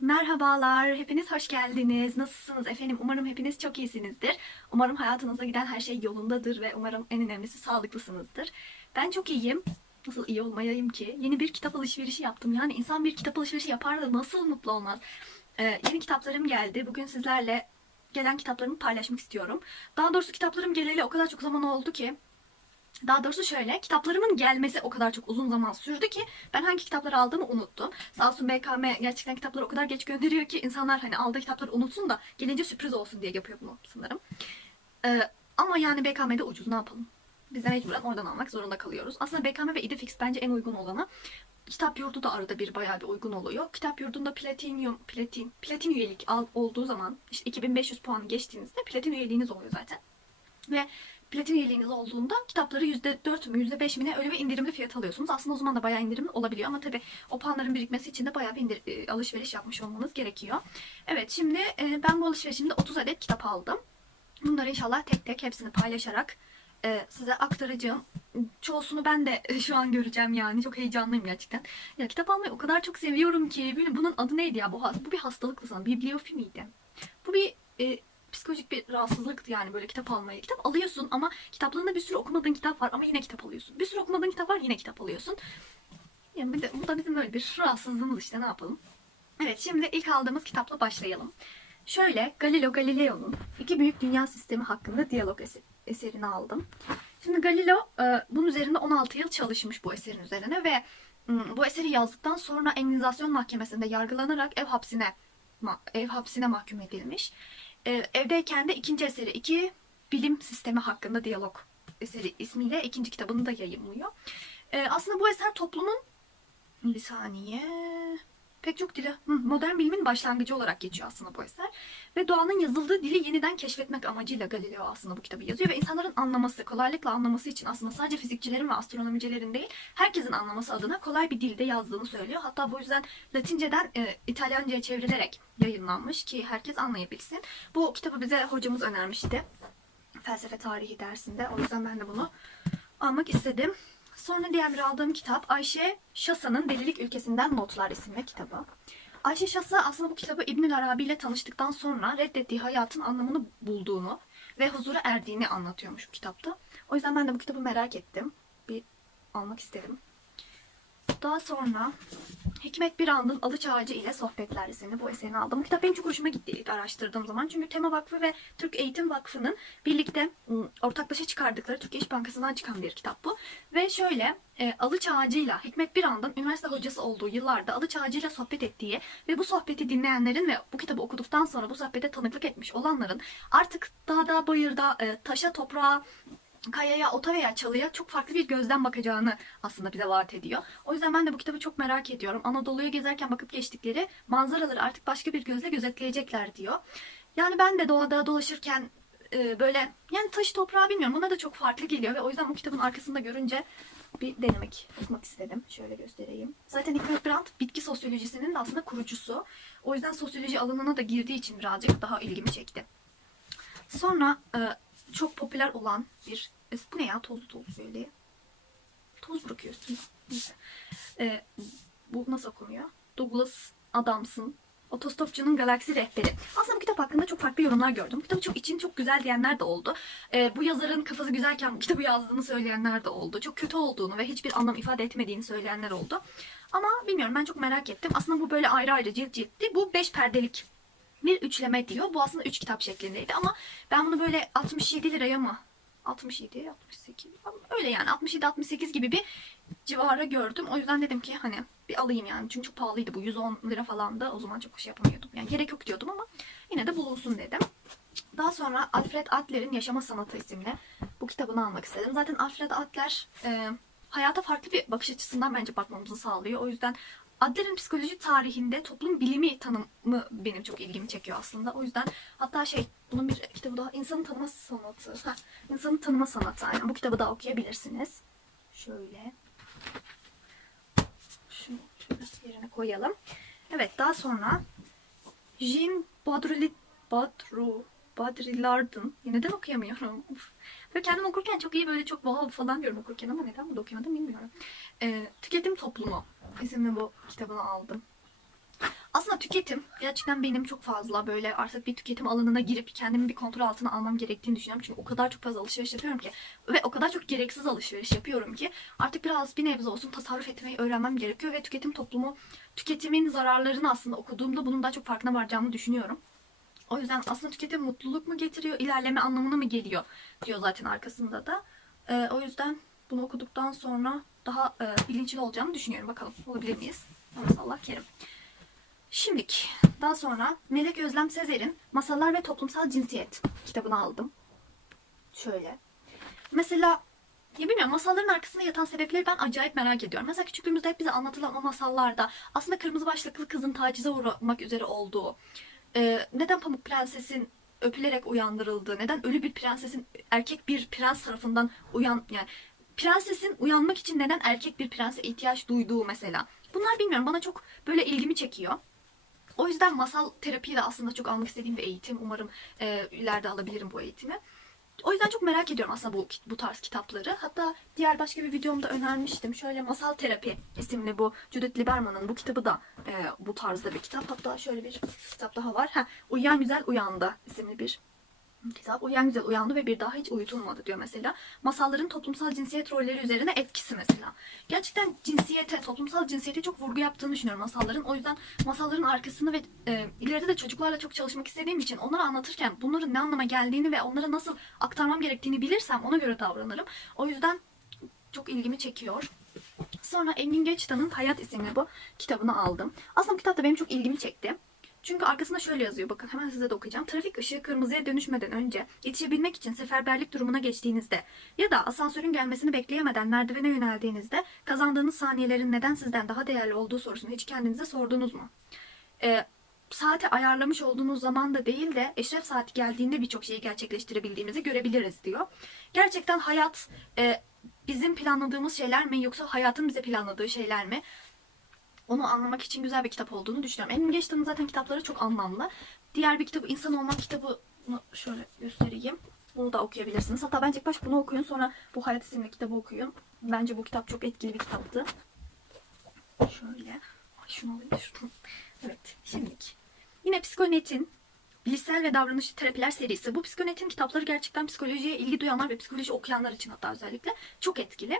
Merhabalar, hepiniz hoş geldiniz. Nasılsınız efendim? Umarım hepiniz çok iyisinizdir. Umarım hayatınızda giden her şey yolundadır ve umarım en önemlisi sağlıklısınızdır. Ben çok iyiyim. Nasıl iyi olmayayım ki? Yeni bir kitap alışverişi yaptım. Yani insan bir kitap alışverişi yapar da nasıl mutlu olmaz? Ee, yeni kitaplarım geldi. Bugün sizlerle gelen kitaplarımı paylaşmak istiyorum. Daha doğrusu kitaplarım geleli o kadar çok zaman oldu ki daha doğrusu şöyle, kitaplarımın gelmesi o kadar çok uzun zaman sürdü ki ben hangi kitapları aldığımı unuttum. Sağ olsun BKM gerçekten kitapları o kadar geç gönderiyor ki insanlar hani aldığı kitapları unutsun da gelince sürpriz olsun diye yapıyor bunu sanırım. Ee, ama yani BKM'de ucuz ne yapalım? Biz de mecburen oradan almak zorunda kalıyoruz. Aslında BKM ve İdifix bence en uygun olanı. Kitap yurdu da arada bir bayağı bir uygun oluyor. Kitap yurdunda platinum, platin, platin üyelik al, olduğu zaman işte 2500 puanı geçtiğinizde platin üyeliğiniz oluyor zaten. Ve platin üyeliğiniz olduğunda kitapları %4 mü %5 mi ne öyle bir indirimli fiyat alıyorsunuz. Aslında o zaman da bayağı indirimli olabiliyor ama tabii o puanların birikmesi için de bayağı bir indir- e, alışveriş yapmış olmanız gerekiyor. Evet şimdi e, ben bu alışverişimde 30 adet kitap aldım. Bunları inşallah tek tek hepsini paylaşarak e, size aktaracağım. Çoğusunu ben de şu an göreceğim yani. Çok heyecanlıyım gerçekten. Ya kitap almayı o kadar çok seviyorum ki. Bunun adı neydi ya? Bu, bu bir hastalıktı sanırım. Bibliofi miydi? Bu bir e, psikolojik bir rahatsızlıktı yani böyle kitap almayı. Kitap alıyorsun ama kitaplığında bir sürü okumadığın kitap var ama yine kitap alıyorsun. Bir sürü okumadığın kitap var yine kitap alıyorsun. Yani bir de, bu da bizim böyle bir rahatsızlığımız işte ne yapalım. Evet şimdi ilk aldığımız kitapla başlayalım. Şöyle Galileo Galileo'nun iki büyük dünya sistemi hakkında diyalog ese- eserini aldım. Şimdi Galileo e, bunun üzerinde 16 yıl çalışmış bu eserin üzerine ve bu eseri yazdıktan sonra Englizasyon Mahkemesi'nde yargılanarak ev hapsine ev hapsine mahkum edilmiş. E, evdeyken de ikinci eseri iki bilim sistemi hakkında diyalog eseri ismiyle ikinci kitabını da yayımlıyor. E, aslında bu eser toplumun bir saniye pek çok dili Hı, modern bilimin başlangıcı olarak geçiyor aslında bu eser. Ve doğanın yazıldığı dili yeniden keşfetmek amacıyla Galileo aslında bu kitabı yazıyor ve insanların anlaması, kolaylıkla anlaması için aslında sadece fizikçilerin ve astronomicilerin değil, herkesin anlaması adına kolay bir dilde yazdığını söylüyor. Hatta bu yüzden Latinceden e, İtalyanca'ya çevrilerek yayınlanmış ki herkes anlayabilsin. Bu kitabı bize hocamız önermişti. Felsefe tarihi dersinde. O yüzden ben de bunu almak istedim. Sonra diğer bir aldığım kitap Ayşe Şasa'nın Delilik Ülkesinden Notlar isimli kitabı. Ayşe Şasa aslında bu kitabı İbnül Arabi ile tanıştıktan sonra reddettiği hayatın anlamını bulduğunu ve huzura erdiğini anlatıyormuş bu kitapta. O yüzden ben de bu kitabı merak ettim. Bir almak istedim. Daha sonra Hikmet Birand'ın Alıç Ağacı ile Sohbetler isimli bu eserini aldım. Bu kitap benim çok hoşuma gitti ilk araştırdığım zaman. Çünkü Tema Vakfı ve Türk Eğitim Vakfı'nın birlikte ım, ortaklaşa çıkardıkları Türkiye İş Bankası'ndan çıkan bir kitap bu. Ve şöyle e, Alıç Ağacı'yla Hikmet Birand'ın üniversite hocası olduğu yıllarda Alıç Ağacı'yla sohbet ettiği ve bu sohbeti dinleyenlerin ve bu kitabı okuduktan sonra bu sohbete tanıklık etmiş olanların artık dağda, bayırda, e, taşa, toprağa, kayaya, ota veya çalıya çok farklı bir gözden bakacağını aslında bize vaat ediyor. O yüzden ben de bu kitabı çok merak ediyorum. Anadolu'ya gezerken bakıp geçtikleri manzaraları artık başka bir gözle gözetleyecekler diyor. Yani ben de doğada dolaşırken e, böyle yani taş toprağı bilmiyorum bana da çok farklı geliyor ve o yüzden bu kitabın arkasında görünce bir denemek, okumak istedim. Şöyle göstereyim. Zaten Hikmet Brandt bitki sosyolojisinin de aslında kurucusu. O yüzden sosyoloji alanına da girdiği için birazcık daha ilgimi çekti. Sonra e, çok popüler olan bir bu ne ya tozlu tozlu böyle toz bırakıyor üstüne. Neyse. E, bu nasıl okunuyor? Douglas Adams'ın Otostopçunun Galaksi Rehberi. Aslında bu kitap hakkında çok farklı yorumlar gördüm. Kitabı çok için çok güzel diyenler de oldu. E, bu yazarın kafası güzelken bu kitabı yazdığını söyleyenler de oldu. Çok kötü olduğunu ve hiçbir anlam ifade etmediğini söyleyenler oldu. Ama bilmiyorum ben çok merak ettim. Aslında bu böyle ayrı ayrı cilt ciltti. Bu 5 perdelik bir üçleme diyor. Bu aslında 3 kitap şeklindeydi ama ben bunu böyle 67 liraya mı 67, 68 öyle yani 67 68 gibi bir civara gördüm. O yüzden dedim ki hani bir alayım yani. Çünkü çok pahalıydı bu. 110 lira falan da o zaman çok şey yapamıyordum. Yani gerek yok diyordum ama yine de bulunsun dedim. Daha sonra Alfred Adler'in Yaşama Sanatı isimli bu kitabını almak istedim. Zaten Alfred Adler e, hayata farklı bir bakış açısından bence bakmamızı sağlıyor. O yüzden Adler'in psikoloji tarihinde toplum bilimi tanımı benim çok ilgimi çekiyor aslında. O yüzden hatta şey bunun bir kitabı daha insanın tanıma sanatı. Heh, insanın tanıma sanatı. Yani bu kitabı da okuyabilirsiniz. Şöyle. Şunu şöyle yerine koyalım. Evet daha sonra Jean Baudrillard Badru Baudrillard'ın ya neden okuyamıyorum? Böyle kendim okurken çok iyi böyle çok wow falan diyorum okurken ama neden bunu okuyamadım bilmiyorum. Ee, Tüketim Toplumu isimli bu kitabını aldım. aslında tüketim gerçekten benim çok fazla böyle artık bir tüketim alanına girip kendimi bir kontrol altına almam gerektiğini düşünüyorum. Çünkü o kadar çok fazla alışveriş yapıyorum ki ve o kadar çok gereksiz alışveriş yapıyorum ki artık biraz bir nebze olsun tasarruf etmeyi öğrenmem gerekiyor ve tüketim toplumu tüketimin zararlarını aslında okuduğumda bunun daha çok farkına varacağımı düşünüyorum. O yüzden aslında tüketim mutluluk mu getiriyor, ilerleme anlamına mı geliyor diyor zaten arkasında da. Ee, o yüzden bunu okuduktan sonra daha e, bilinçli olacağımı düşünüyorum. Bakalım olabilir miyiz? Allah kerim. Şimdilik daha sonra Melek Özlem Sezer'in Masallar ve Toplumsal Cinsiyet kitabını aldım. Şöyle. Mesela ya bilmiyorum masalların arkasında yatan sebepleri ben acayip merak ediyorum. Mesela küçüklüğümüzde hep bize anlatılan o masallarda aslında kırmızı başlıklı kızın tacize uğramak üzere olduğu, e, neden Pamuk Prenses'in öpülerek uyandırıldığı, neden ölü bir prensesin erkek bir prens tarafından uyan yani prensesin uyanmak için neden erkek bir prense ihtiyaç duyduğu mesela. Bunlar bilmiyorum bana çok böyle ilgimi çekiyor. O yüzden masal terapiyi de aslında çok almak istediğim bir eğitim. Umarım e, ileride alabilirim bu eğitimi. O yüzden çok merak ediyorum aslında bu bu tarz kitapları. Hatta diğer başka bir videomda önermiştim. Şöyle Masal Terapi isimli bu Judith Lieberman'ın bu kitabı da e, bu tarzda bir kitap. Hatta şöyle bir kitap daha var. Ha, Uyuyan Güzel Uyandı isimli bir kitap. Uyuyan Güzel Uyandı ve bir daha hiç uyutulmadı diyor mesela. Masalların toplumsal cinsiyet rolleri üzerine etkisi mesela. Gerçekten cinsiyete, toplumsal cinsiyete çok vurgu yaptığını düşünüyorum masalların. O yüzden masalların arkasını ve e, ileride de çocuklarla çok çalışmak istediğim için onlara anlatırken bunların ne anlama geldiğini ve onlara nasıl aktarmam gerektiğini bilirsem ona göre davranırım. O yüzden çok ilgimi çekiyor. Sonra Engin Geçtan'ın Hayat isimli bu kitabını aldım. Aslında bu kitap da benim çok ilgimi çekti. Çünkü arkasında şöyle yazıyor bakın hemen size de okuyacağım. Trafik ışığı kırmızıya dönüşmeden önce yetişebilmek için seferberlik durumuna geçtiğinizde ya da asansörün gelmesini bekleyemeden merdivene yöneldiğinizde kazandığınız saniyelerin neden sizden daha değerli olduğu sorusunu hiç kendinize sordunuz mu? Ee, saati ayarlamış olduğunuz zaman da değil de eşref saati geldiğinde birçok şeyi gerçekleştirebildiğimizi görebiliriz diyor. Gerçekten hayat e, bizim planladığımız şeyler mi yoksa hayatın bize planladığı şeyler mi? Onu anlamak için güzel bir kitap olduğunu düşünüyorum. Emin Geçtan'ın zaten kitapları çok anlamlı. Diğer bir kitabı İnsan Olmak kitabı şöyle göstereyim. Bunu da okuyabilirsiniz. Hatta bence baş bunu okuyun sonra bu Hayat isimli kitabı okuyun. Bence bu kitap çok etkili bir kitaptı. Şöyle. Ay şunu alayım şuradan. Evet şimdilik. Yine Psikonet'in Bilişsel ve Davranışçı Terapiler serisi. Bu Psikonet'in kitapları gerçekten psikolojiye ilgi duyanlar ve psikoloji okuyanlar için hatta özellikle çok etkili.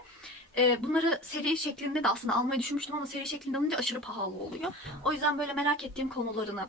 Ee, bunları seri şeklinde de aslında almayı düşünmüştüm ama seri şeklinde alınca aşırı pahalı oluyor. O yüzden böyle merak ettiğim konularını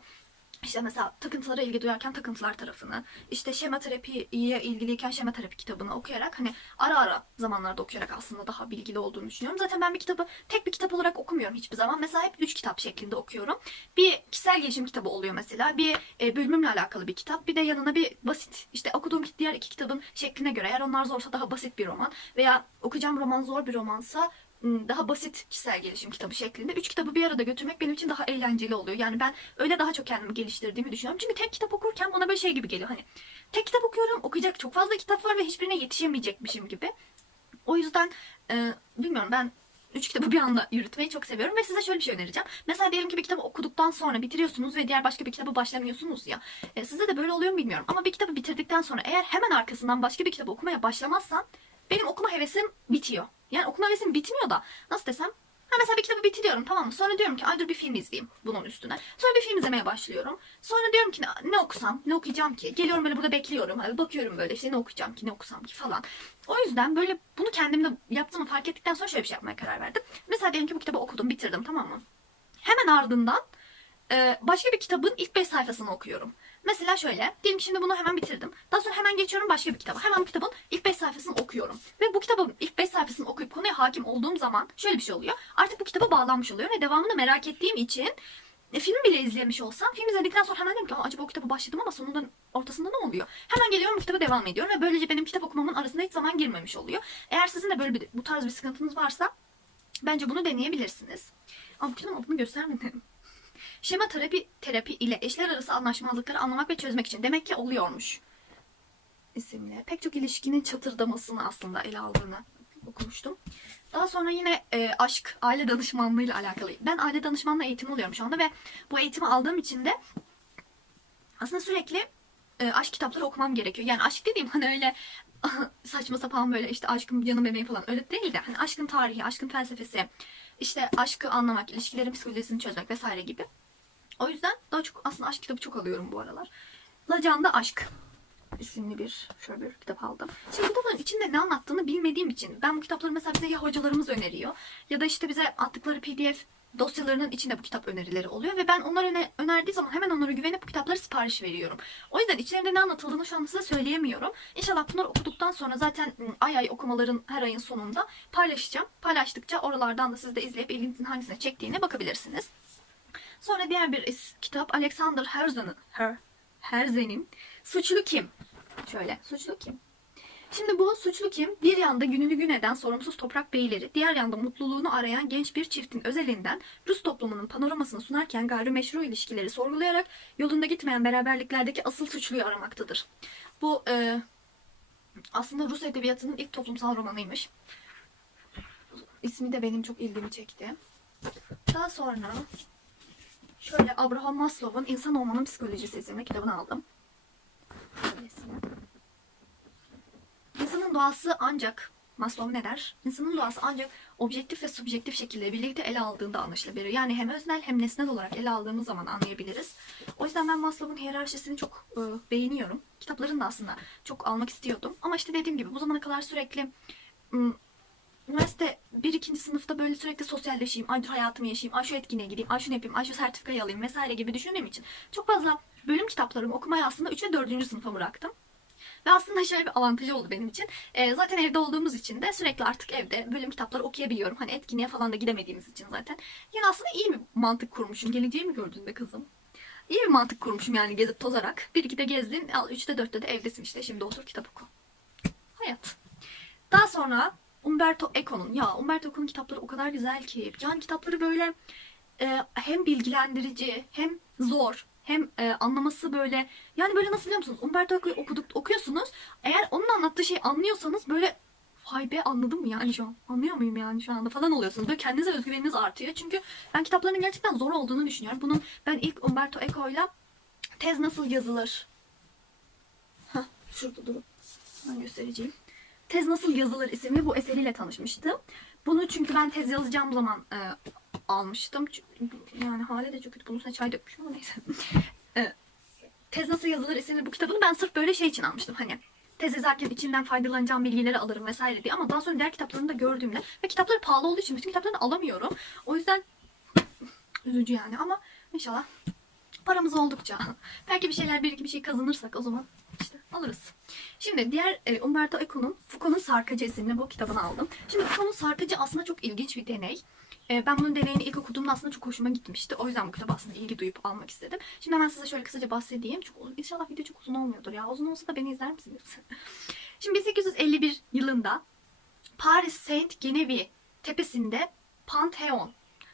işte mesela takıntılara ilgi duyarken takıntılar tarafını, işte şema terapiye ilgiliyken şema terapi kitabını okuyarak hani ara ara zamanlarda okuyarak aslında daha bilgili olduğunu düşünüyorum. Zaten ben bir kitabı tek bir kitap olarak okumuyorum hiçbir zaman. Mesela hep üç kitap şeklinde okuyorum. Bir kişisel gelişim kitabı oluyor mesela. Bir e, bölümümle alakalı bir kitap. Bir de yanına bir basit işte okuduğum diğer iki kitabın şekline göre eğer onlar zorsa daha basit bir roman veya okuyacağım roman zor bir romansa daha basit kişisel gelişim kitabı şeklinde üç kitabı bir arada götürmek benim için daha eğlenceli oluyor. Yani ben öyle daha çok kendimi geliştirdiğimi düşünüyorum. Çünkü tek kitap okurken bana böyle şey gibi geliyor. Hani tek kitap okuyorum, okuyacak çok fazla kitap var ve hiçbirine yetişemeyecekmişim gibi. O yüzden e, bilmiyorum ben üç kitabı bir anda yürütmeyi çok seviyorum ve size şöyle bir şey önereceğim. Mesela diyelim ki bir kitabı okuduktan sonra bitiriyorsunuz ve diğer başka bir kitabı başlamıyorsunuz ya. E, sizde de böyle oluyor mu bilmiyorum. Ama bir kitabı bitirdikten sonra eğer hemen arkasından başka bir kitabı okumaya başlamazsan benim okuma hevesim bitiyor. Yani okuma hevesim bitmiyor da nasıl desem Ha mesela bir kitabı bitiriyorum tamam mı? Sonra diyorum ki ay dur bir film izleyeyim bunun üstüne. Sonra bir film izlemeye başlıyorum. Sonra diyorum ki ne, okusam, ne okuyacağım ki? Geliyorum böyle burada bekliyorum. Hani bakıyorum böyle işte ne okuyacağım ki, ne okusam ki falan. O yüzden böyle bunu kendimde yaptığımı fark ettikten sonra şöyle bir şey yapmaya karar verdim. Mesela diyelim ki bu kitabı okudum, bitirdim tamam mı? Hemen ardından başka bir kitabın ilk 5 sayfasını okuyorum. Mesela şöyle, diyelim ki şimdi bunu hemen bitirdim. Daha sonra hemen geçiyorum başka bir kitaba. Hemen bu kitabın ilk 5 sayfasını okuyorum. Ve bu kitabın ilk 5 sayfasını okuyup konuya hakim olduğum zaman şöyle bir şey oluyor. Artık bu kitaba bağlanmış oluyor ve devamını merak ettiğim için e, film bile izlemiş olsam film izledikten sonra hemen diyorum ki acaba o kitabı başladım ama sonunda ortasında ne oluyor? Hemen geliyorum bu kitaba devam ediyorum ve böylece benim kitap okumamın arasında hiç zaman girmemiş oluyor. Eğer sizin de böyle bir, bu tarz bir sıkıntınız varsa bence bunu deneyebilirsiniz. Ama bu kitabın adını göstermedim. Şema terapi, terapi ile eşler arası anlaşmazlıkları anlamak ve çözmek için demek ki oluyormuş isimli. Pek çok ilişkinin çatırdamasını aslında ele aldığını okumuştum. Daha sonra yine e, aşk, aile danışmanlığı ile alakalı. Ben aile danışmanlığı eğitimi alıyorum şu anda ve bu eğitimi aldığım için de aslında sürekli e, aşk kitapları okumam gerekiyor. Yani aşk dediğim hani öyle saçma sapan böyle işte aşkın yanı bebeği falan öyle değil de hani aşkın tarihi, aşkın felsefesi, işte aşkı anlamak, ilişkilerin psikolojisini çözmek vesaire gibi. O yüzden daha çok aslında aşk kitabı çok alıyorum bu aralar. Lacan'da Aşk isimli bir şöyle bir kitap aldım. Şimdi kitapların içinde ne anlattığını bilmediğim için ben bu kitapları mesela bize ya hocalarımız öneriyor ya da işte bize attıkları PDF dosyalarının içinde bu kitap önerileri oluyor ve ben onlar öne- önerdiği zaman hemen onlara güvenip bu kitapları sipariş veriyorum. O yüzden içlerinde ne anlatıldığını şu an size söyleyemiyorum. İnşallah bunları okuduktan sonra zaten ım, ay ay okumaların her ayın sonunda paylaşacağım. Paylaştıkça oralardan da siz de izleyip ilginizin hangisine çektiğine bakabilirsiniz. Sonra diğer bir kitap Alexander Herzen'in Her, Herzen'in Suçlu Kim? Şöyle, Suçlu Kim? Şimdi bu suçlu kim? Bir yanda gününü gün eden sorumsuz toprak beyleri, diğer yanda mutluluğunu arayan genç bir çiftin özelinden Rus toplumunun panoramasını sunarken gayrimeşru ilişkileri sorgulayarak yolunda gitmeyen beraberliklerdeki asıl suçluyu aramaktadır. Bu e, aslında Rus edebiyatının ilk toplumsal romanıymış. İsmi de benim çok ilgimi çekti. Daha sonra şöyle Abraham Maslow'un İnsan Olmanın Psikolojisi isimli kitabını aldım. Böylesine. İnsanın doğası ancak Maslow ne der? İnsanın doğası ancak objektif ve subjektif şekilde birlikte ele aldığında anlaşılabilir. Yani hem öznel hem nesnel olarak ele aldığımız zaman anlayabiliriz. O yüzden ben Maslow'un hiyerarşisini çok e, beğeniyorum. Kitaplarını da aslında çok almak istiyordum. Ama işte dediğim gibi bu zamana kadar sürekli üniversite bir ikinci sınıfta böyle sürekli sosyalleşeyim, ay hayatımı yaşayayım, ay şu etkinliğe gideyim, ay şunu yapayım, ay şu sertifikayı alayım vesaire gibi düşündüğüm için çok fazla bölüm kitaplarımı okumayı aslında 3 ve 4. sınıfa bıraktım. Ve aslında şöyle bir avantajı oldu benim için. Ee, zaten evde olduğumuz için de sürekli artık evde bölüm kitapları okuyabiliyorum. Hani etkinliğe falan da gidemediğimiz için zaten. Yani aslında iyi bir mantık kurmuşum. Geleceğimi gördün be kızım. İyi bir mantık kurmuşum yani gezip tozarak. Bir iki de gezdin, al üçte dörtte de evdesin işte. Şimdi otur kitap oku. Hayat. Daha sonra Umberto Eco'nun, ya Umberto Eco'nun kitapları o kadar güzel ki. Yani kitapları böyle e, hem bilgilendirici hem zor hem e, anlaması böyle yani böyle nasıl biliyor musunuz? Umberto Eco'yu okuduk, okuyorsunuz. Eğer onun anlattığı şeyi anlıyorsanız böyle vay be anladım mı yani şu an? Anlıyor muyum yani şu anda falan oluyorsunuz. Böyle kendinize özgüveniniz artıyor. Çünkü ben kitaplarının gerçekten zor olduğunu düşünüyorum. Bunun ben ilk Umberto Eco'yla tez nasıl yazılır? Hah şurada durun. Ben göstereceğim. Tez Nasıl Yazılır isimli bu eseriyle tanışmıştım. Bunu çünkü ben tez yazacağım zaman e, almıştım. Yani hale de çok kötü. Bunun üstüne çay dökmüşüm ama neyse. E, tez Nasıl Yazılır isimli bu kitabını ben sırf böyle şey için almıştım. Hani tez yazarken içinden faydalanacağım bilgileri alırım vesaire diye. Ama daha sonra diğer kitaplarını da gördüğümde ve kitapları pahalı olduğu için bütün kitaplarını alamıyorum. O yüzden üzücü yani ama inşallah paramız oldukça belki bir şeyler bir iki bir şey kazanırsak o zaman işte alırız. Şimdi diğer e, Umberto Eco'nun Foucault'un Sarkacı isimli bu kitabını aldım. Şimdi Foucault'un Sarkacı aslında çok ilginç bir deney. E, ben bunun deneyini ilk okuduğumda aslında çok hoşuma gitmişti. O yüzden bu kitaba aslında ilgi duyup almak istedim. Şimdi hemen size şöyle kısaca bahsedeyim. Çok uzun, inşallah video çok uzun olmuyordur ya. Uzun olsa da beni izler misiniz? Şimdi 1851 yılında Paris Saint Genevieve tepesinde Pantheon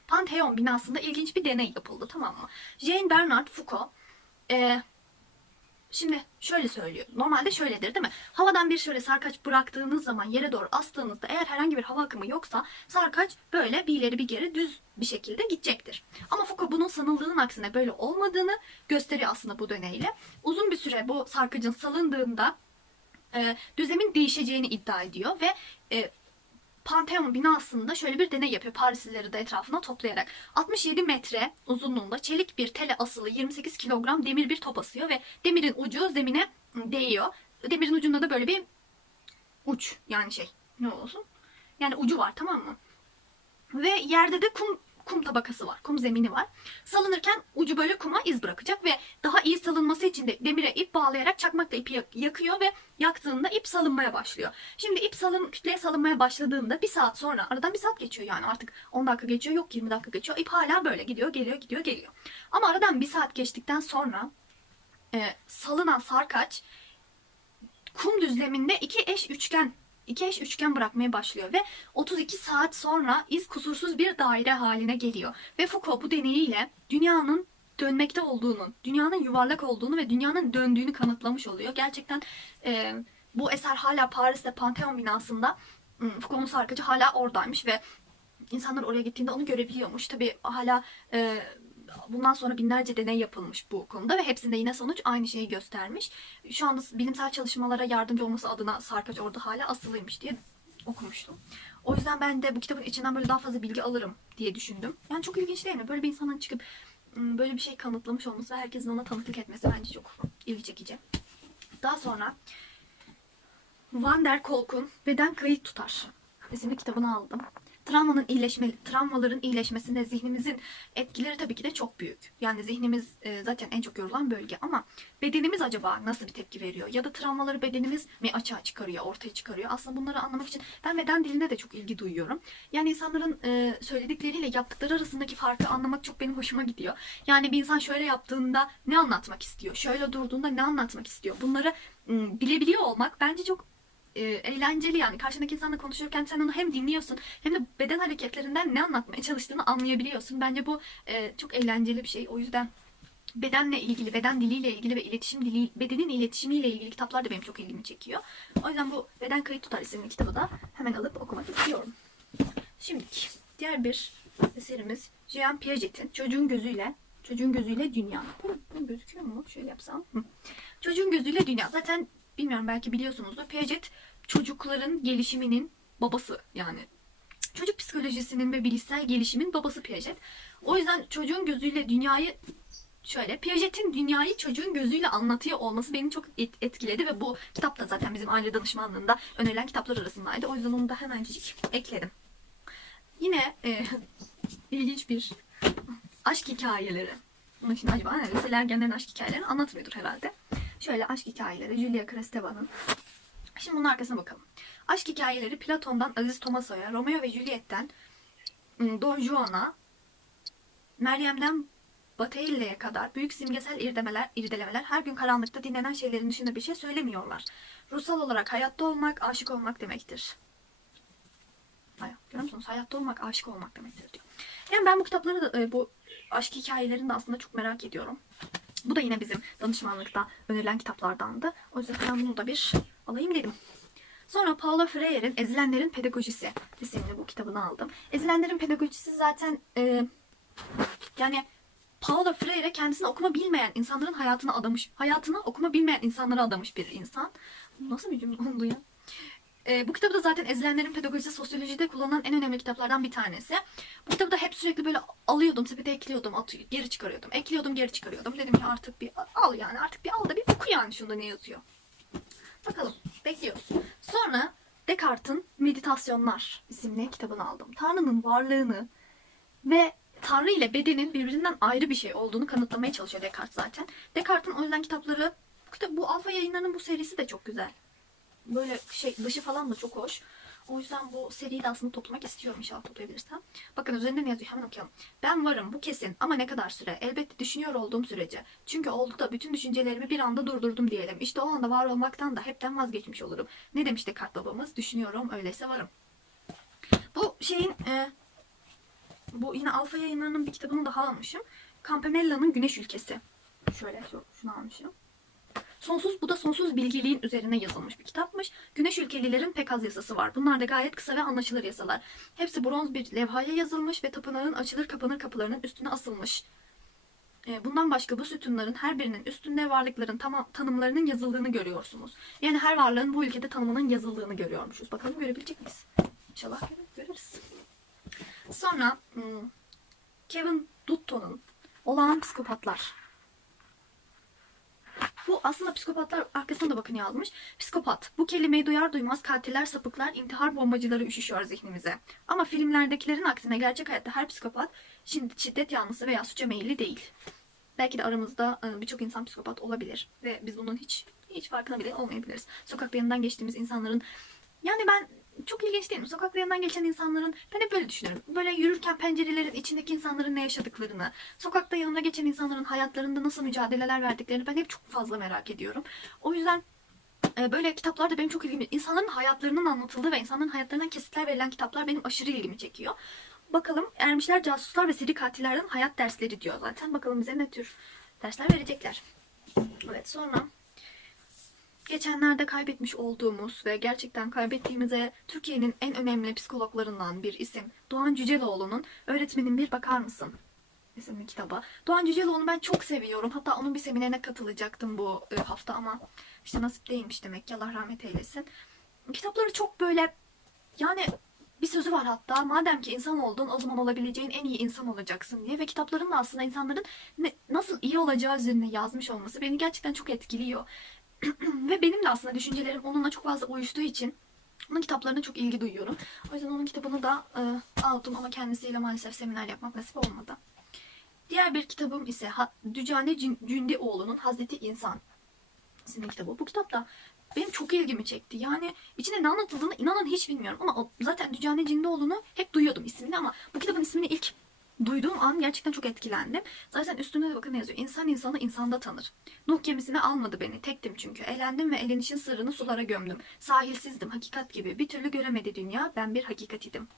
Pantheon binasında ilginç bir deney yapıldı tamam mı? Jean Bernard Foucault e, Şimdi şöyle söylüyor. Normalde şöyledir değil mi? Havadan bir şöyle sarkaç bıraktığınız zaman yere doğru astığınızda eğer herhangi bir hava akımı yoksa sarkaç böyle bir ileri bir geri düz bir şekilde gidecektir. Ama Foucault bunun sanıldığının aksine böyle olmadığını gösteriyor aslında bu deneyle. Uzun bir süre bu sarkacın salındığında e, düzlemin değişeceğini iddia ediyor ve e, Pantheon binasında şöyle bir deney yapıyor Parislileri de etrafına toplayarak. 67 metre uzunluğunda çelik bir tele asılı 28 kilogram demir bir top asıyor ve demirin ucu zemine değiyor. Demirin ucunda da böyle bir uç yani şey ne olsun yani ucu var tamam mı? Ve yerde de kum kum tabakası var. Kum zemini var. Salınırken ucu böyle kuma iz bırakacak ve daha iyi salınması için de demire ip bağlayarak çakmakla ipi yak- yakıyor ve yaktığında ip salınmaya başlıyor. Şimdi ip salın kütleye salınmaya başladığında bir saat sonra aradan bir saat geçiyor yani artık 10 dakika geçiyor yok 20 dakika geçiyor. İp hala böyle gidiyor geliyor gidiyor geliyor. Ama aradan bir saat geçtikten sonra e, salınan sarkaç kum düzleminde iki eş üçgen iki eş üçgen bırakmaya başlıyor ve 32 saat sonra iz kusursuz bir daire haline geliyor. Ve Foucault bu deneyiyle dünyanın dönmekte olduğunu, dünyanın yuvarlak olduğunu ve dünyanın döndüğünü kanıtlamış oluyor. Gerçekten e, bu eser hala Paris'te Pantheon binasında Foucault'un sarkacı hala oradaymış ve insanlar oraya gittiğinde onu görebiliyormuş. Tabi hala e, bundan sonra binlerce deney yapılmış bu konuda ve hepsinde yine sonuç aynı şeyi göstermiş. Şu anda bilimsel çalışmalara yardımcı olması adına sarkaç orada hala asılıymış diye okumuştum. O yüzden ben de bu kitabın içinden böyle daha fazla bilgi alırım diye düşündüm. Yani çok ilginç değil mi? Böyle bir insanın çıkıp böyle bir şey kanıtlamış olması ve herkesin ona tanıklık etmesi bence çok ilgi çekici. Daha sonra Van der Kolk'un Beden Kayıt Tutar isimli kitabını aldım. Travmanın iyileşme, travmaların iyileşmesinde zihnimizin etkileri tabii ki de çok büyük. Yani zihnimiz e, zaten en çok yorulan bölge ama bedenimiz acaba nasıl bir tepki veriyor? Ya da travmaları bedenimiz mi açığa çıkarıyor, ortaya çıkarıyor? Aslında bunları anlamak için ben beden diline de çok ilgi duyuyorum. Yani insanların e, söyledikleriyle yaptıkları arasındaki farkı anlamak çok benim hoşuma gidiyor. Yani bir insan şöyle yaptığında ne anlatmak istiyor? Şöyle durduğunda ne anlatmak istiyor? Bunları bilebiliyor olmak bence çok e, eğlenceli yani. Karşındaki insanla konuşurken sen onu hem dinliyorsun hem de beden hareketlerinden ne anlatmaya çalıştığını anlayabiliyorsun. Bence bu e, çok eğlenceli bir şey. O yüzden bedenle ilgili, beden diliyle ilgili ve iletişim dili, bedenin iletişimiyle ilgili kitaplar da benim çok ilgimi çekiyor. O yüzden bu Beden Kayıt Tutar isimli kitabı da hemen alıp okumak istiyorum. Şimdi diğer bir eserimiz Jean Piaget'in Çocuğun Gözüyle Çocuğun Gözüyle Dünya. Bu, bu gözüküyor mu? Şöyle yapsam. Hı. Çocuğun Gözüyle Dünya. Zaten bilmiyorum belki biliyorsunuzdur. Piaget çocukların gelişiminin babası yani çocuk psikolojisinin ve bilişsel gelişimin babası Piaget. O yüzden çocuğun gözüyle dünyayı şöyle Piaget'in dünyayı çocuğun gözüyle anlatıyor olması beni çok et- etkiledi ve bu kitap da zaten bizim aile danışmanlığında önerilen kitaplar arasındaydı. O yüzden onu da hemencik ekledim. Yine e, ilginç bir aşk hikayeleri. Bunun için acaba ne? Liseli ergenlerin aşk hikayelerini anlatmıyordur herhalde. Şöyle aşk hikayeleri Julia Kristeva'nın. Şimdi bunun arkasına bakalım. Aşk hikayeleri Platon'dan Aziz Tomaso'ya, Romeo ve Juliet'ten ım, Don Juan'a, Meryem'den Bataille'ye kadar büyük simgesel irdemeler, irdelemeler her gün karanlıkta dinlenen şeylerin dışında bir şey söylemiyorlar. Ruhsal olarak hayatta olmak, aşık olmak demektir. Ay, görüyor musunuz? Hayatta olmak, aşık olmak demektir diyor. Yani ben bu kitapları da, e, bu aşk hikayelerini de aslında çok merak ediyorum. Bu da yine bizim danışmanlıkta önerilen kitaplardandı. O yüzden ben bunu da bir alayım dedim. Sonra Paulo Freire'in Ezilenlerin Pedagojisi isimli bu kitabını aldım. Ezilenlerin Pedagojisi zaten e, yani Paulo Freire kendisini okuma bilmeyen insanların hayatına adamış, hayatını okuma bilmeyen insanlara adamış bir insan. Bu nasıl bir cümle oldu ya? E, bu kitabı da zaten Ezilenlerin Pedagojisi sosyolojide kullanılan en önemli kitaplardan bir tanesi. Bu kitabı da hep sürekli böyle alıyordum, sepete ekliyordum, atıyor, geri çıkarıyordum. Ekliyordum, geri çıkarıyordum. Dedim ki artık bir al yani, artık bir al da bir oku yani şunda ne yazıyor. Bakalım, bekliyoruz. Sonra Descartes'in Meditasyonlar isimli kitabını aldım. Tanrı'nın varlığını ve Tanrı ile bedenin birbirinden ayrı bir şey olduğunu kanıtlamaya çalışıyor Descartes zaten. Descartes'in o yüzden kitapları, bu, kitap, bu Alfa yayınlarının bu serisi de çok güzel. Böyle şey dışı falan da çok hoş. O yüzden bu seriyi de aslında toplamak istiyorum inşallah toplayabilirsem. Bakın üzerinde ne yazıyor hemen okuyalım. Ben varım bu kesin ama ne kadar süre? Elbette düşünüyor olduğum sürece. Çünkü oldu da bütün düşüncelerimi bir anda durdurdum diyelim. İşte o anda var olmaktan da hepten vazgeçmiş olurum. Ne demişti kart babamız? Düşünüyorum öyleyse varım. Bu şeyin e, bu yine Alfa yayınlarının bir kitabını daha almışım. Campamella'nın Güneş Ülkesi. Şöyle şu, şunu almışım. Sonsuz bu da sonsuz bilgiliğin üzerine yazılmış bir kitapmış. Güneş ülkelilerin pek az yasası var. Bunlar da gayet kısa ve anlaşılır yasalar. Hepsi bronz bir levhaya yazılmış ve tapınağın açılır kapanır kapılarının üstüne asılmış. Ee, Bundan başka bu sütunların her birinin üstünde varlıkların tamam, tanımlarının yazıldığını görüyorsunuz. Yani her varlığın bu ülkede tanımının yazıldığını görüyormuşuz. Bakalım görebilecek miyiz? İnşallah görürüz. Sonra hmm, Kevin Dutton'un Olağan Psikopatlar bu aslında psikopatlar arkasına da bakın yazmış. Psikopat. Bu kelimeyi duyar duymaz katiller, sapıklar, intihar bombacıları üşüşüyor zihnimize. Ama filmlerdekilerin aksine gerçek hayatta her psikopat şimdi şiddet yanlısı veya suça meyilli değil. Belki de aramızda e, birçok insan psikopat olabilir ve biz bunun hiç hiç farkına bile olmayabiliriz. Sokakta yanından geçtiğimiz insanların yani ben çok ilginç değil mi? Sokakta yanından geçen insanların ben hep böyle düşünüyorum. Böyle yürürken pencerelerin içindeki insanların ne yaşadıklarını, sokakta yanına geçen insanların hayatlarında nasıl mücadeleler verdiklerini ben hep çok fazla merak ediyorum. O yüzden e, böyle kitaplar da benim çok ilgimi. İnsanların hayatlarının anlatıldığı ve insanların hayatlarından kesitler verilen kitaplar benim aşırı ilgimi çekiyor. Bakalım ermişler, casuslar ve seri katillerden hayat dersleri diyor zaten. Bakalım bize ne tür dersler verecekler. Evet sonra geçenlerde kaybetmiş olduğumuz ve gerçekten kaybettiğimize Türkiye'nin en önemli psikologlarından bir isim Doğan Cüceloğlu'nun Öğretmenin Bir Bakar Mısın isimli kitaba. Doğan Cüceloğlu'nu ben çok seviyorum. Hatta onun bir seminerine katılacaktım bu e, hafta ama işte nasip değilmiş demek ki Allah rahmet eylesin. Kitapları çok böyle yani bir sözü var hatta madem ki insan oldun o zaman olabileceğin en iyi insan olacaksın diye ve kitapların da aslında insanların ne, nasıl iyi olacağı üzerine yazmış olması beni gerçekten çok etkiliyor. Ve benim de aslında düşüncelerim onunla çok fazla uyuştuğu için onun kitaplarına çok ilgi duyuyorum. O yüzden onun kitabını da e, aldım ama kendisiyle maalesef seminer yapmak nasip olmadı. Diğer bir kitabım ise ha, Dücane Cün- Cündioğlu'nun Hazreti İnsan isimli kitabı. Bu kitap da benim çok ilgimi çekti. Yani içinde ne anlatıldığını inanın hiç bilmiyorum. Ama o, zaten Dücane Cindioğlu'nu hep duyuyordum ismini ama bu kitabın ismini ilk duyduğum an gerçekten çok etkilendim. Zaten üstünde de bakın ne yazıyor. İnsan insanı insanda tanır. Nuh gemisine almadı beni. Tektim çünkü. Elendim ve elenişin sırrını sulara gömdüm. Sahilsizdim. Hakikat gibi. Bir türlü göremedi dünya. Ben bir hakikat idim.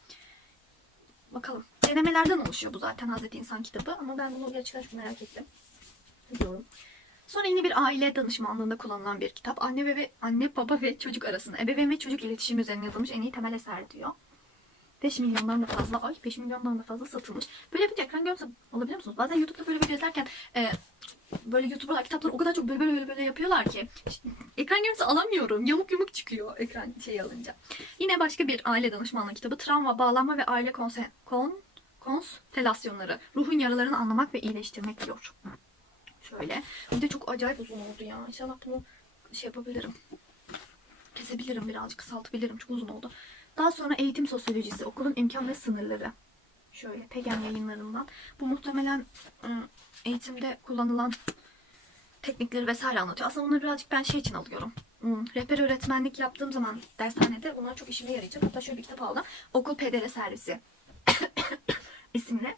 Bakalım. Denemelerden oluşuyor bu zaten Hazreti İnsan kitabı. Ama ben bunu gerçekten çok merak ettim. Biliyorum. Sonra yine bir aile danışmanlığında kullanılan bir kitap. Anne ve- anne baba ve çocuk arasında ebeveyn ve çocuk iletişimi üzerine yazılmış en iyi temel eser diyor. 5 milyondan da fazla, ay 5 milyondan da fazla satılmış. Böyle bir ekran görse olabilir musunuz? Bazen YouTube'da böyle video izlerken e, böyle YouTuber'lar kitapları o kadar çok böyle böyle böyle, böyle yapıyorlar ki işte, ekran görüntüsü alamıyorum. Yamuk yumuk çıkıyor ekran şeyi alınca. Yine başka bir aile danışmanlığı kitabı. Travma, bağlanma ve aile konse, kon, konstelasyonları. Ruhun yaralarını anlamak ve iyileştirmek diyor. Şöyle. Bir de çok acayip uzun oldu ya. İnşallah bunu şey yapabilirim. Kesebilirim birazcık kısaltabilirim. Çok uzun oldu. Daha sonra eğitim sosyolojisi, okulun imkan ve sınırları. Şöyle Pegen yayınlarından. Bu muhtemelen ım, eğitimde kullanılan teknikleri vesaire anlatıyor. Aslında bunları birazcık ben şey için alıyorum. Hmm, rehber öğretmenlik yaptığım zaman dershanede bunlar çok işime yarayacak. Hatta şöyle bir kitap aldım. Okul PDR servisi isimli.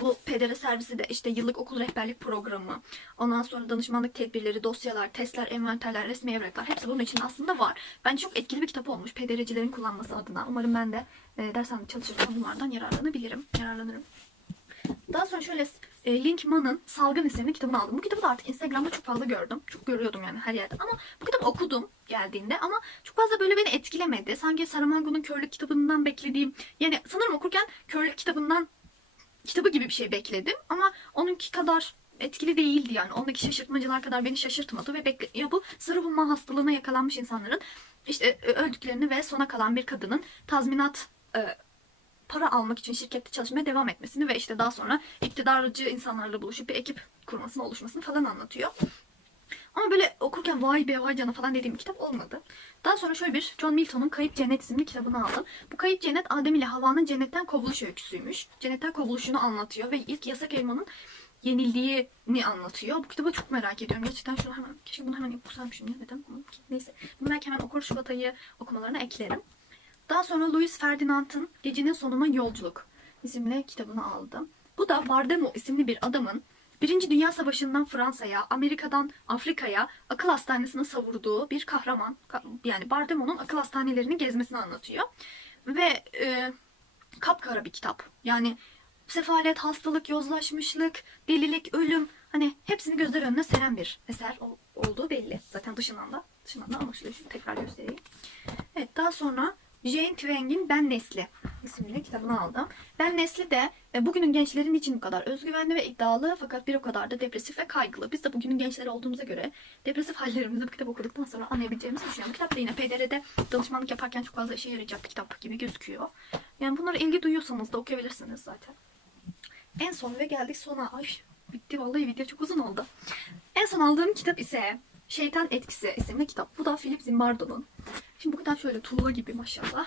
Bu PDR servisi de işte yıllık okul rehberlik programı, ondan sonra danışmanlık tedbirleri, dosyalar, testler, envanterler, resmi evraklar hepsi bunun için aslında var. Bence çok etkili bir kitap olmuş PDR'cilerin kullanması adına. Umarım ben de e, dershanede çalışırken bunlardan yararlanabilirim, yararlanırım. Daha sonra şöyle e, Link Man'ın Salgın isimli kitabını aldım. Bu kitabı da artık Instagram'da çok fazla gördüm. Çok görüyordum yani her yerde. Ama bu kitabı okudum geldiğinde ama çok fazla böyle beni etkilemedi. Sanki Saramago'nun Körlük kitabından beklediğim yani sanırım okurken Körlük kitabından kitabı gibi bir şey bekledim ama onunki kadar etkili değildi yani. Ondaki şaşırtmacılar kadar beni şaşırtmadı ve bekle ya bu sarı bulma hastalığına yakalanmış insanların işte öldüklerini ve sona kalan bir kadının tazminat e, para almak için şirkette çalışmaya devam etmesini ve işte daha sonra iktidarcı insanlarla buluşup bir ekip kurmasını, oluşmasını falan anlatıyor. Ama böyle okurken vay be vay cana falan dediğim kitap olmadı. Daha sonra şöyle bir John Milton'un Kayıp Cennet isimli kitabını aldım. Bu Kayıp Cennet Adem ile Havva'nın cennetten kovuluş öyküsüymüş. Cennetten kovuluşunu anlatıyor ve ilk yasak elmanın yenildiğini anlatıyor. Bu kitabı çok merak ediyorum. Gerçekten şunu hemen, keşke bunu hemen okusaymışım ya. Neden? Neyse. Bunu belki hemen okur Şubat ayı okumalarına eklerim. Daha sonra Louis Ferdinand'ın Gecenin Sonuna Yolculuk isimli kitabını aldım. Bu da Bardemo isimli bir adamın Birinci Dünya Savaşı'ndan Fransa'ya, Amerika'dan Afrika'ya akıl hastanesine savurduğu bir kahraman. Ka- Yani Bardemo'nun akıl hastanelerini gezmesini anlatıyor. Ve e, kapkara bir kitap. Yani sefalet, hastalık, yozlaşmışlık, delilik, ölüm hani hepsini gözler önüne seren bir eser ol- olduğu belli. Zaten dışından da dışından da anlaşılıyor. Şimdi tekrar göstereyim. Evet daha sonra Jane Tweng'in Ben Nesli isimli kitabını aldım. Ben Nesli de e, bugünün gençlerin için bu kadar özgüvenli ve iddialı fakat bir o kadar da depresif ve kaygılı. Biz de bugünün gençleri olduğumuza göre depresif hallerimizi bu kitap okuduktan sonra anlayabileceğimizi düşünüyorum. Kitap da yine PDR'de danışmanlık yaparken çok fazla işe yarayacak bir kitap gibi gözüküyor. Yani bunlara ilgi duyuyorsanız da okuyabilirsiniz zaten. En son ve geldik sona. Ay bitti vallahi video çok uzun oldu. En son aldığım kitap ise Şeytan Etkisi isimli kitap. Bu da Philip Zimbardo'nun. Şimdi bu kitap şöyle tuğla gibi maşallah.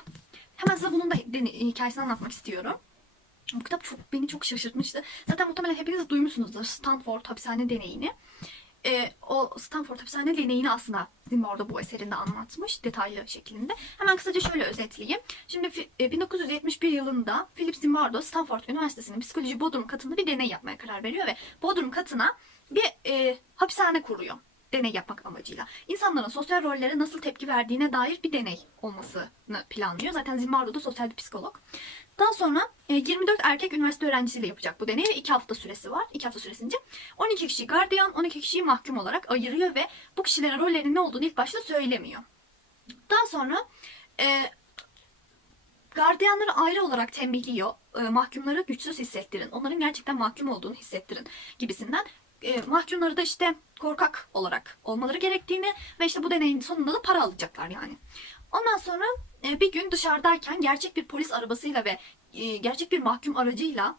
Hemen size bunun da deni- hikayesini anlatmak istiyorum. Bu kitap çok beni çok şaşırtmıştı. Zaten muhtemelen hepiniz duymuşsunuzdur Stanford hapishane deneyini. Ee, o Stanford hapishane deneyini aslında Zimbardo bu eserinde anlatmış detaylı şeklinde. Hemen kısaca şöyle özetleyeyim. Şimdi fi- e, 1971 yılında Philip Zimbardo Stanford Üniversitesi'nin psikoloji bodrum katında bir deney yapmaya karar veriyor ve bodrum katına bir e, hapishane kuruyor deney yapmak amacıyla. İnsanların sosyal rollere nasıl tepki verdiğine dair bir deney olmasını planlıyor. Zaten Zimbardo da sosyal bir psikolog. Daha sonra e, 24 erkek üniversite öğrencisiyle yapacak bu deneyi ve 2 hafta süresi var. 2 hafta süresince 12 kişi gardiyan, 12 kişiyi mahkum olarak ayırıyor ve bu kişilerin rollerinin ne olduğunu ilk başta söylemiyor. Daha sonra e, gardiyanları ayrı olarak tembihliyor. E, mahkumları güçsüz hissettirin. Onların gerçekten mahkum olduğunu hissettirin gibisinden. E, mahkumları da işte korkak olarak olmaları gerektiğini ve işte bu deneyin sonunda da para alacaklar yani. Ondan sonra e, bir gün dışarıdayken gerçek bir polis arabasıyla ve e, gerçek bir mahkum aracıyla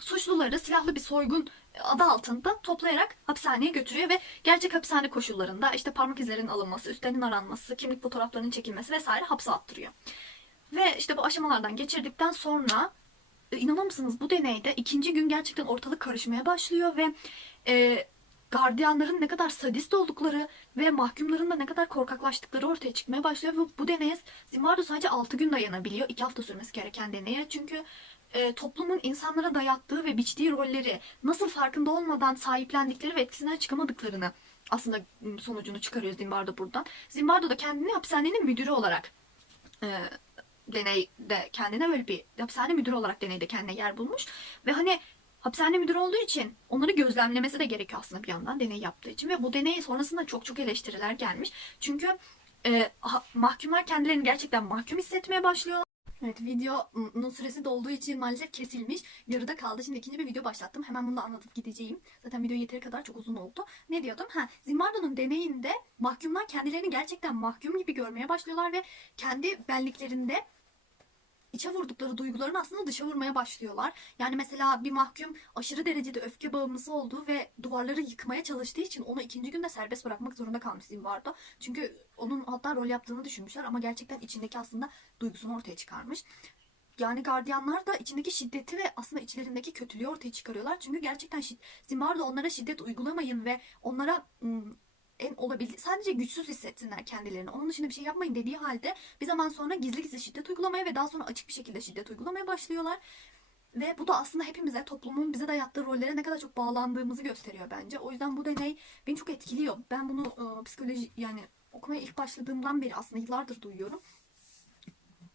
suçluları silahlı bir soygun adı altında toplayarak hapishaneye götürüyor ve gerçek hapishane koşullarında işte parmak izlerinin alınması, üstlerinin aranması, kimlik fotoğraflarının çekilmesi vesaire hapse attırıyor. Ve işte bu aşamalardan geçirdikten sonra e, inanır mısınız bu deneyde ikinci gün gerçekten ortalık karışmaya başlıyor ve e, gardiyanların ne kadar sadist oldukları ve mahkumların da ne kadar korkaklaştıkları ortaya çıkmaya başlıyor ve bu deneye Zimbardo sadece 6 gün dayanabiliyor. 2 hafta sürmesi gereken deneye. Çünkü e, toplumun insanlara dayattığı ve biçtiği rolleri nasıl farkında olmadan sahiplendikleri ve etkisinden çıkamadıklarını aslında sonucunu çıkarıyor Zimbardo buradan. Zimbardo da kendini hapishanenin müdürü olarak e, deneyde kendine böyle bir hapishane müdürü olarak deneyde kendine yer bulmuş. Ve hani hapishane müdürü olduğu için onları gözlemlemesi de gerekiyor aslında bir yandan deney yaptığı için. Ve bu deney sonrasında çok çok eleştiriler gelmiş. Çünkü e, mahkumlar kendilerini gerçekten mahkum hissetmeye başlıyor. Evet videonun süresi dolduğu için maalesef kesilmiş. Yarıda kaldı. Şimdi ikinci bir video başlattım. Hemen bunu anlatıp gideceğim. Zaten video yeteri kadar çok uzun oldu. Ne diyordum? Ha, Zimbardo'nun deneyinde mahkumlar kendilerini gerçekten mahkum gibi görmeye başlıyorlar ve kendi benliklerinde içe vurdukları duygularını aslında dışa vurmaya başlıyorlar. Yani mesela bir mahkum aşırı derecede öfke bağımlısı olduğu ve duvarları yıkmaya çalıştığı için onu ikinci günde serbest bırakmak zorunda kalmış Zimbardo. Çünkü onun hatta rol yaptığını düşünmüşler ama gerçekten içindeki aslında duygusunu ortaya çıkarmış. Yani gardiyanlar da içindeki şiddeti ve aslında içlerindeki kötülüğü ortaya çıkarıyorlar. Çünkü gerçekten Zimbardo onlara şiddet uygulamayın ve onlara ım, en olabildiği sadece güçsüz hissetsinler kendilerini. Onun dışında bir şey yapmayın dediği halde bir zaman sonra gizli gizli şiddet uygulamaya ve daha sonra açık bir şekilde şiddet uygulamaya başlıyorlar. Ve bu da aslında hepimize, toplumun bize dayattığı rollere ne kadar çok bağlandığımızı gösteriyor bence. O yüzden bu deney beni çok etkiliyor. Ben bunu e, psikoloji yani okumaya ilk başladığımdan beri aslında yıllardır duyuyorum.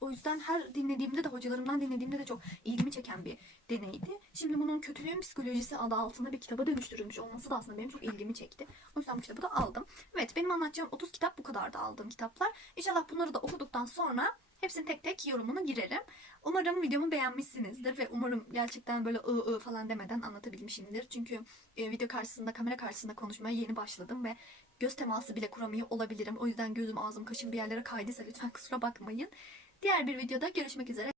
O yüzden her dinlediğimde de hocalarımdan dinlediğimde de çok ilgimi çeken bir deneydi. Şimdi bunun kötülüğün psikolojisi adı altında bir kitaba dönüştürülmüş olması da aslında benim çok ilgimi çekti. O yüzden bu kitabı da aldım. Evet benim anlatacağım 30 kitap bu kadardı aldığım kitaplar. İnşallah bunları da okuduktan sonra hepsinin tek tek yorumunu girerim. Umarım videomu beğenmişsinizdir ve umarım gerçekten böyle ı ı falan demeden anlatabilmişimdir. Çünkü e, video karşısında, kamera karşısında konuşmaya yeni başladım ve göz teması bile kuramıyor olabilirim. O yüzden gözüm, ağzım, kaşım bir yerlere kaydıysa lütfen kusura bakmayın. Diğer bir videoda görüşmek üzere.